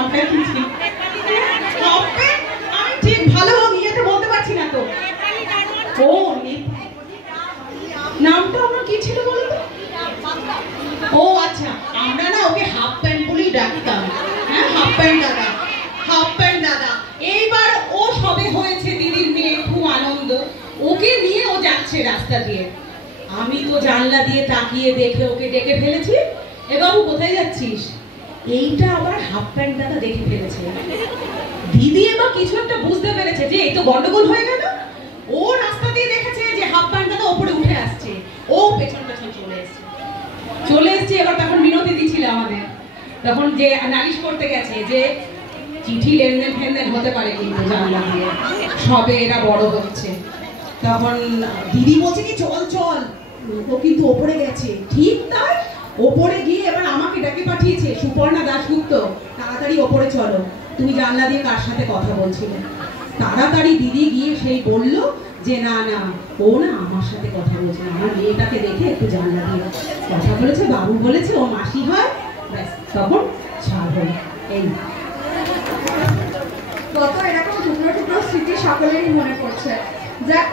নামটা কি ছিল? আমি ঠিক ভালো ইয়েতে বলতে পারছি না তো। ও নামটা আমার কি ছিল বলতো? ও আচ্ছা, আমরা না ওকে হাফ প্যান্ট বলেই ডাকতাম। হ্যাঁ, হাফ প্যান্ট দাদা, হাফ প্যান্ট দাদা। এইবার ও সবে হয়েছে দিদির মেয়ে, খুব আনন্দ। ওকে নিয়ে ও যাচ্ছে রাস্তা দিয়ে। আমি তো জানলা দিয়ে তাকিয়ে দেখে ওকে ডেকে ফেলেছি, এ বাবু কোথায় যাচ্ছিস? এইটা আবার হাফ প্যান্ট দাদা দেখে ফেলেছে। দিদি এবার কিছু একটা বুঝতে পেরেছে যে এই তো গন্ডগোল হয়ে গেল। ও রাস্তা দিয়ে দেখেছে যে হাফ প্যান্ট দাদা ওপরে উঠে আসছে, ও পেছন পেছন চলে এসছে। এবার তখন মিনতি দিচ্ছিল আমাদের, তখন যে নালিশ করতে গেছে যে চিঠি লেনদেন ফেনদেন হতে পারে কিন্তু জানলা দিয়ে, সবে এরা বড় হচ্ছে। তখন দিদি বলছে কি চল চল, ও কিন্তু ওপরে গেছে। ঠিক তাই, ওপরে গিয়ে এবার আমাকে ডাকে পাঠিয়েছে, সুপর্ণা দাশগুপ্ত তাড়াতাড়ি ওপরে চলো, তুমি জানলা দিয়ে কার সাথে কথা বলছিলে। তাড়াতাড়ি দিদি গিয়ে সেই বলল যে না না, ও না আমার সাথে কথা বলছে, আমার মেয়েটাকে দেখে একটু জানলা দিয়ে কথা বলেছে, বাবু বলেছে ও মাসি হয়, ব্যাস তখন ছাড় হলো। এই কত এরকম টুকরো টুকরো স্মৃতি সকলেরই মনে পড়ছে। যাক,